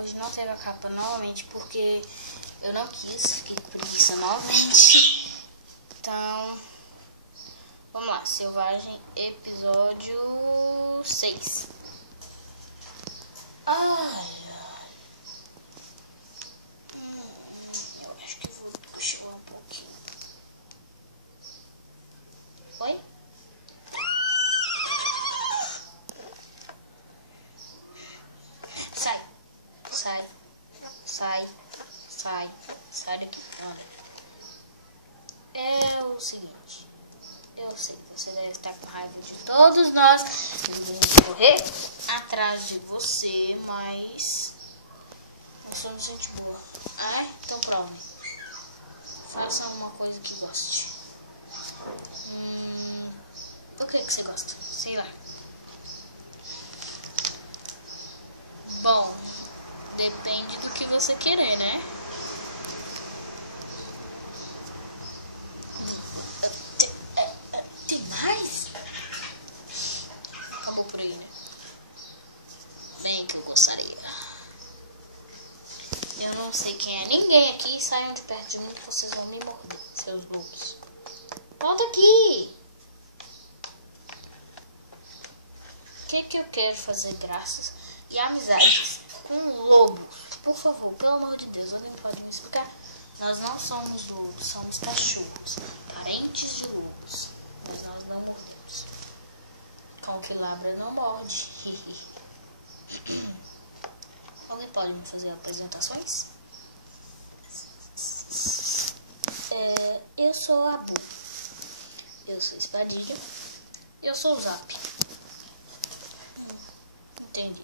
hoje não teve a capa novamente porque eu não quis, fiquei com preguiça novamente. Então, vamos lá, Selvagem, episódio 6. Eu acho que vou cochilar um pouquinho. Oi? Sai daqui. Olha. É o seguinte. Eu sei que você deve estar com raiva de todos nós. Devemos correr atrás de você, mas nós somos gente boa. Ah, é? Então prove. Faça alguma coisa que goste. O que você gosta? Sei lá. Bom, depende do que você querer, né? Tem mais? Acabou por aí, né? Bem que eu gostaria. Eu não sei quem é ninguém aqui. Saiam de perto de mim que vocês vão me morder, seus lobos. Volta aqui! O que eu quero fazer graças e amizades com lobos? Por favor, pelo amor de Deus, alguém pode me explicar? Nós não somos lobos, somos cachorros, parentes de lobos, mas nós não mordemos. Cão que labra não morde. Alguém pode me fazer apresentações? Eu sou a Bu. Eu sou Espadinha. Eu sou o Zap. Entendi.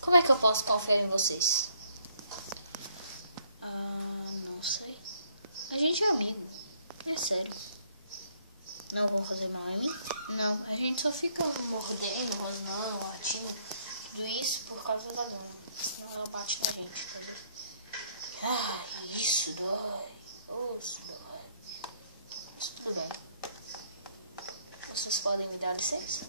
Como é que eu posso confiar em vocês? Não sei. A gente é amigo. É sério. Não vão fazer mal em mim? Não. A gente só fica mordendo, rosnando, latindo. Tudo isso por causa da dona. Senão ela bate na gente, entendeu? Isso dói. Isso dói. Mas tudo bem. Vocês podem me dar licença?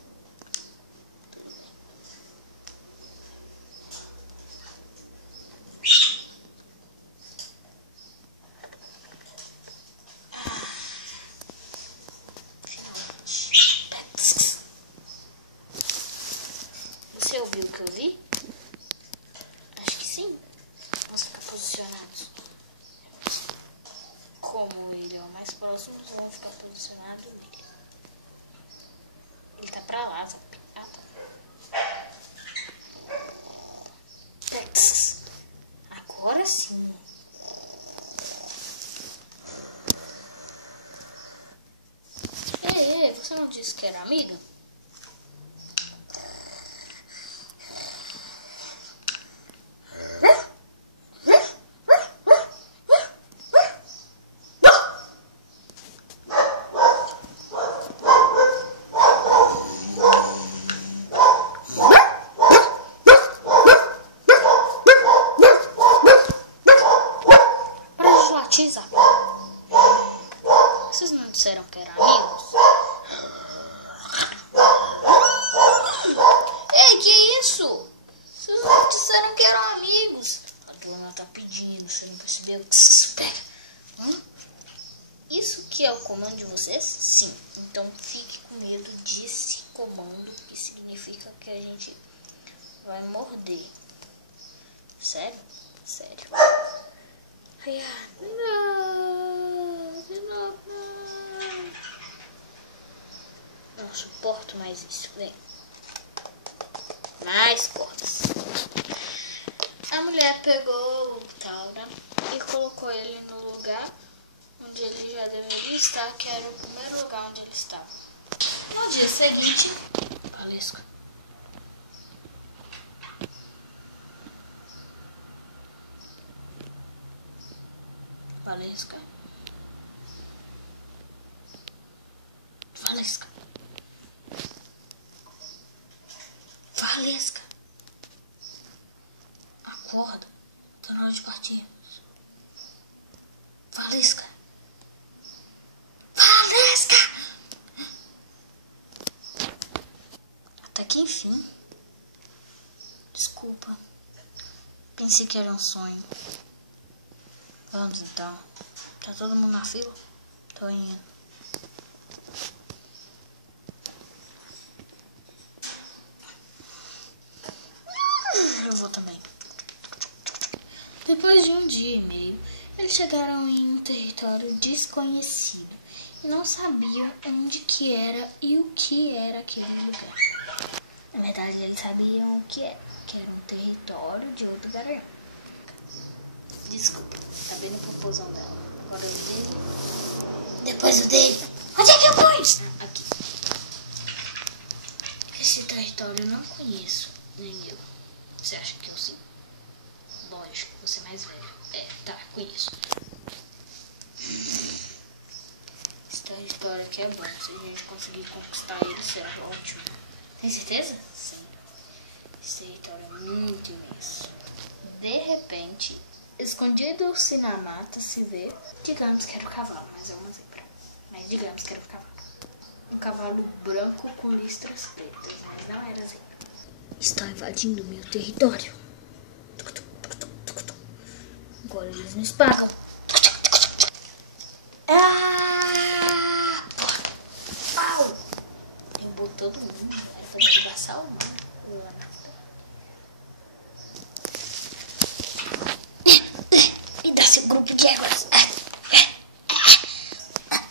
Você ouviu o que eu vi? Acho que sim. Vamos ficar posicionados. Como ele é o mais próximo, nós vamos ficar posicionados nele. Ele tá pra lá, Zap. Ah, tá. Agora sim. Ei, você não disse que era amiga? Zap. Vocês não disseram que eram amigos? Ei, que isso? Vocês não disseram que eram amigos. A dona tá pedindo, você não percebeu? Pega. Isso que é o comando de vocês? Sim. Então fique com medo desse comando, que significa que a gente vai morder. Sério? Sério. Não suporto mais isso. Vem. Mais cordas. A mulher pegou o Taura e colocou ele no lugar onde ele já deveria estar, que era o primeiro lugar onde ele estava. No dia seguinte, Valesca. Valesca. Valesca. Valesca. Acorda. Tá na hora de partir. Valesca. Valesca. Até que enfim. Desculpa Pensei que era um sonho. Vamos então. Tá todo mundo na fila? Tô indo. Eu vou também. Depois de um dia e meio, eles chegaram em um território desconhecido e não sabiam onde que era e o que era aquele lugar. Na verdade, eles sabiam o que era um território de outro garanhão. Desculpa, tá bem no popozão dela. Agora o dele. Depois o dele. Onde é que eu pus? Aqui. Esse território eu não conheço, nem eu. Você acha que eu sim? Lógico, você é mais velho. Tá, conheço. Esse território aqui é bom. Se a gente conseguir conquistar ele, será ótimo. Tem certeza? Sim. Esse território é muito imenso. De repente, escondido-se na mata, se vê. Digamos que era o cavalo, mas é uma zebra. Mas digamos que era o cavalo. Um cavalo branco com listras pretas, mas não era zebra. Está invadindo meu território. Agora eles me espagam. Pau! Derrubou todo mundo. Aí foi derrubar Salomão. Me dá seu grupo de éguas.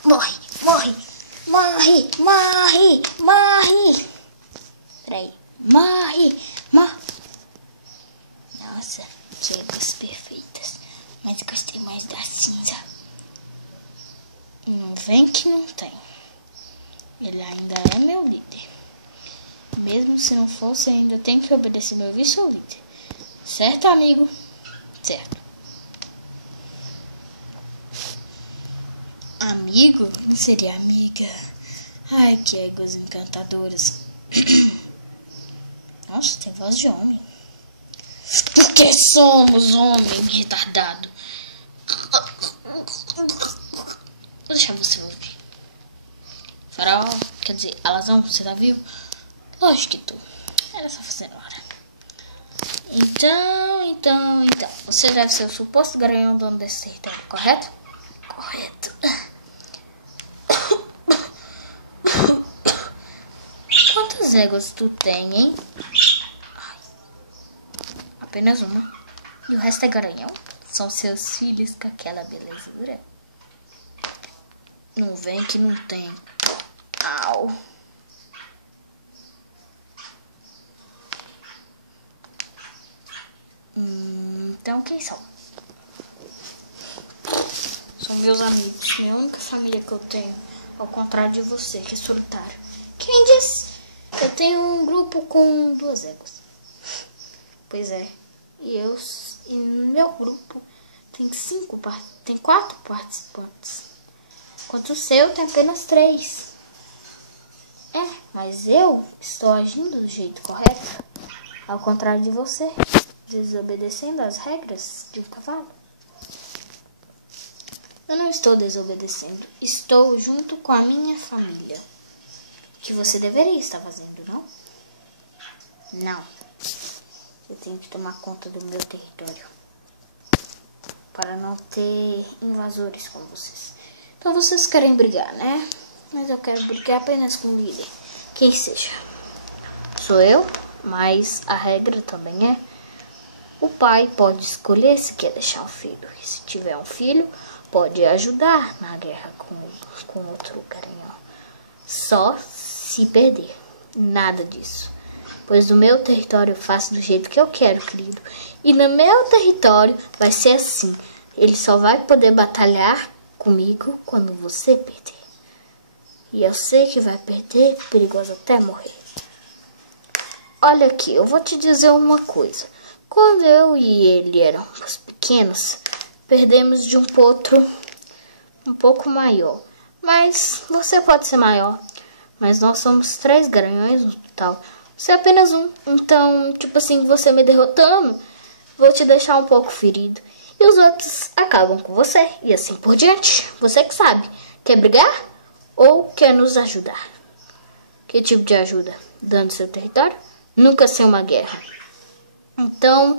Morre, morre, morre, morre, morre. Peraí. Morre, morre. Nossa, que éguas perfeitas. Mas gostei mais da cinza. Não vem que não tem. Ele ainda é meu líder. Mesmo se não fosse, ainda tem que obedecer meu vice-líder. Certo, amigo? Certo. Amigo? Não seria amiga. Ai, que éguas encantadoras. Nossa, tem voz de homem. Porque somos homem retardado. Vou deixar você ouvir. Faraó, quer dizer, alazão, você tá vivo? Lógico que tô. Era só fazer hora. Então. Você deve ser o suposto garanhão dono desse território, correto? Correto. Quantas éguas tu tem, hein? Ai, apenas uma. E o resto é garanhão? São seus filhos com aquela belezura? Não vem que não tem. Au. Então quem são? São meus amigos. Minha única família que eu tenho. Ao contrário de você, que é solitário. Quem disse? Eu tenho um grupo com 2 éguas. Pois é. E no meu grupo tem 4 participantes. Enquanto o seu tem apenas 3. Mas eu estou agindo do jeito correto. Ao contrário de você, desobedecendo as regras de um cavalo. Eu não estou desobedecendo. Estou junto com a minha família. Que você deveria estar fazendo, não? Não. Eu tenho que tomar conta do meu território. Para não ter invasores como vocês. Então vocês querem brigar, né? Mas eu quero brigar apenas com o líder. Quem seja. Sou eu, mas a regra também é: o pai pode escolher se quer deixar um filho. E se tiver um filho, pode ajudar na guerra com outro garanhão. Só se perder. Nada disso. Pois no meu território eu faço do jeito que eu quero, querido. E no meu território vai ser assim. Ele só vai poder batalhar comigo quando você perder. E eu sei que vai perder, perigoso até morrer. Olha aqui, eu vou te dizer uma coisa. Quando eu e ele éramos pequenos, perdemos de um potro um pouco maior. Mas você pode ser maior. Mas nós somos 3 garanhões no total. Você é apenas um. Então, tipo assim, você me derrotando, vou te deixar um pouco ferido. E os outros acabam com você. E assim por diante. Você que sabe. Quer brigar? Ou quer nos ajudar? Que tipo de ajuda? Dando seu território? Nunca sem uma guerra. Então,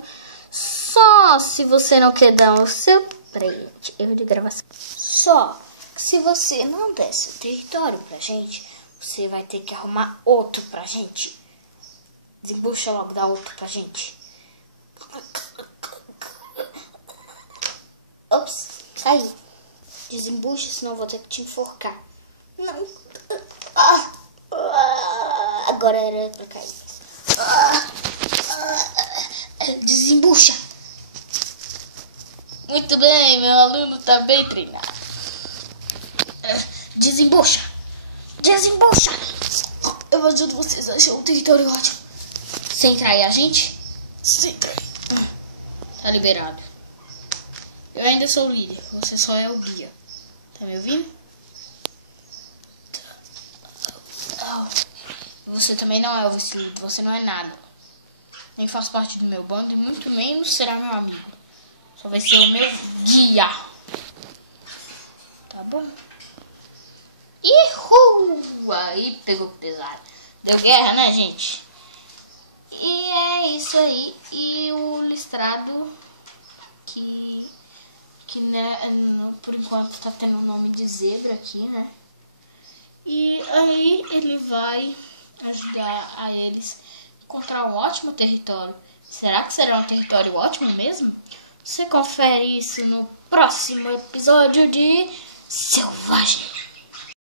Só se você não quer dar o seu presente. Erro de gravação. Só que se você não der seu território pra gente, você vai ter que arrumar outro pra gente. Desembucha logo, dá outro pra gente. Ops, caiu. Desembucha, senão eu vou ter que te enforcar. Não. Agora era pra cair. Desembucha. Muito bem, meu aluno tá bem treinado. Desembucha. Desembucha. Eu ajudo vocês a achar um território ótimo. Sem trair a gente? Sem trair. Tá liberado. Eu ainda sou o líder, você só é o guia. Tá me ouvindo? Você também não é o vice-líder, você não é nada. Nem faz parte do meu bando e muito menos será meu amigo. Só vai ser o meu guia. Tá bom? Ihu! Aí pegou pesado. Deu guerra, né, gente? E é isso aí. E o listrado que né, por enquanto tá tendo o nome de Zebra aqui, né? E aí ele vai ajudar a eles a encontrar um ótimo território. Será que será um território ótimo mesmo? Você confere isso no próximo episódio de Selvagem.